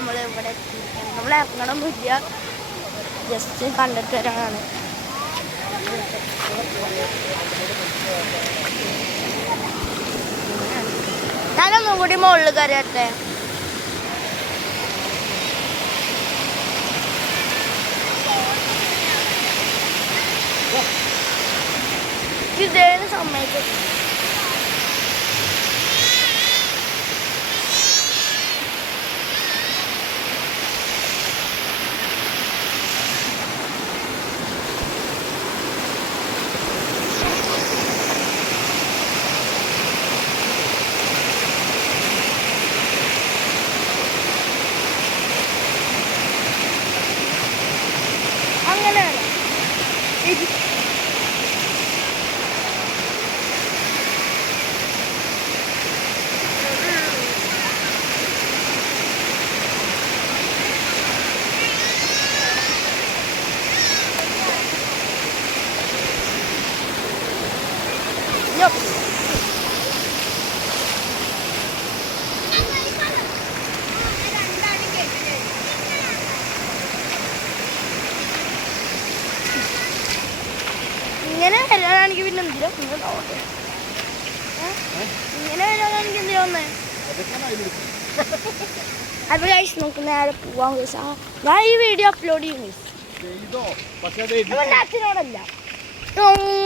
നമ്മൾ ഇവിടെ നമ്മൾ ഇറങ്ങണമൊന്നുമില്ല, ജസ്റ്റ് കണ്ടിട്ട് വരാനാണ്. ഞാനൊന്നും കൂടി മുകളിൽ കയറിയട്ടെ. ഇതേന്ന് സമ്മതിക്കും. അങ്ങനെയാണ് ഇങ്ങനെ വരാനാണെങ്കിൽ പിന്നെ എന്തിനാ ഇങ്ങനെ വരാനാണെങ്കിൽ എന്തിനാ വന്നേ? അത് കഴിച്ച് നമുക്ക് നേരെ പോവാൻ കഴിച്ചാ ഞാൻ ഈ വീഡിയോ അപ്ലോഡ് ചെയ്യുന്നു. അച്ഛനോടല്ല.